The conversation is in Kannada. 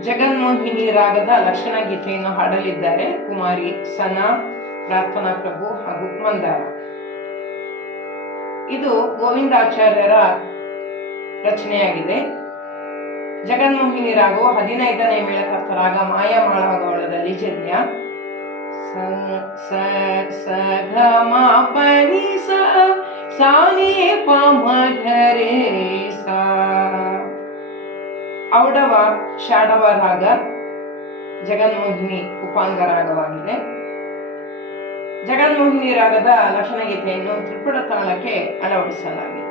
ಜಗನ್ಮೋಹಿನಿ ರಾಗದ ಲಕ್ಷಣ ಗೀತೆಯನ್ನು ಹಾಡಲಿದ್ದಾರೆ ಕುಮಾರಿ, ಸನಾ, ಪ್ರಾರ್ಥನಾ ಪ್ರಭು ಹಾಗೂ ಮಂದಾರ. ಇದು ಗೋವಿಂದಾಚಾರ್ಯರ ರಚನೆಯಾಗಿದೆ. ಜಗನ್ಮೋಹಿನಿ ರಾಗವು ಹದಿನೈದನೇ ಮೇಳಕರ್ತ ರಾಗ ಮಾಯಾಮಾಳಾಗೋಳದಲ್ಲಿ ಜನ್ಯ. ಸ ಸ ಗ ಮ, ಪ, ನಿ, ಸ, ಸಾ, ನಿ, ಪ, ಮ ಗ ಔಡವ ಶಾಡವ ರಾಗ ಜಗನ್ಮೋಹಿನಿ ಉಪಾಂಗ ರಾಗವಾಗಿದೆ ಜಗನ್ಮೋಹಿನಿ ರಾಗದ ಲಕ್ಷಣ ಗೀತೆಯನ್ನು ತ್ರಿಪುರ ತಾಳಕ್ಕೆ ಅಳವಡಿಸಲಾಗಿದೆ.